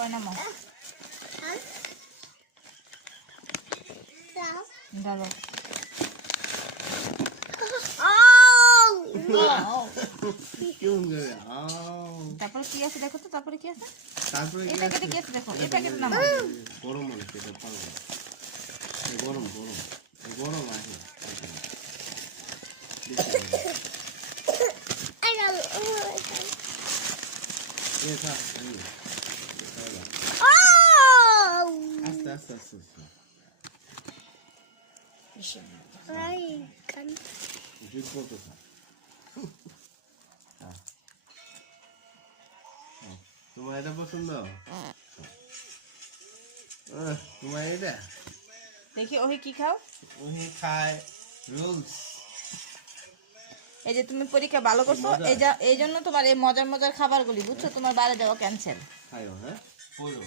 কয় নামাও ডালো তারপরে কি আছে দেখো তো তারপরে কি আছে তারপরে এই প্যাকেটে কি আছে দেখো এই প্যাকেটে নামাও গরম মানে সেটা পারবো গরম গরম গরম আছে আস্তে আস্তে আস্তে জুট করতে তোমার এটা পছন্দ তোমার এটা দেখি ওহি কি খাও ওহি খায় রোলস এই যে তুমি পরীক্ষা ভালো করছো এই জন্য তোমার এই মজার মজার খাবারগুলি বুঝছো তোমার বাইরে যাওয়া ক্যান্সেল খাইও হ্যাঁ পড়ো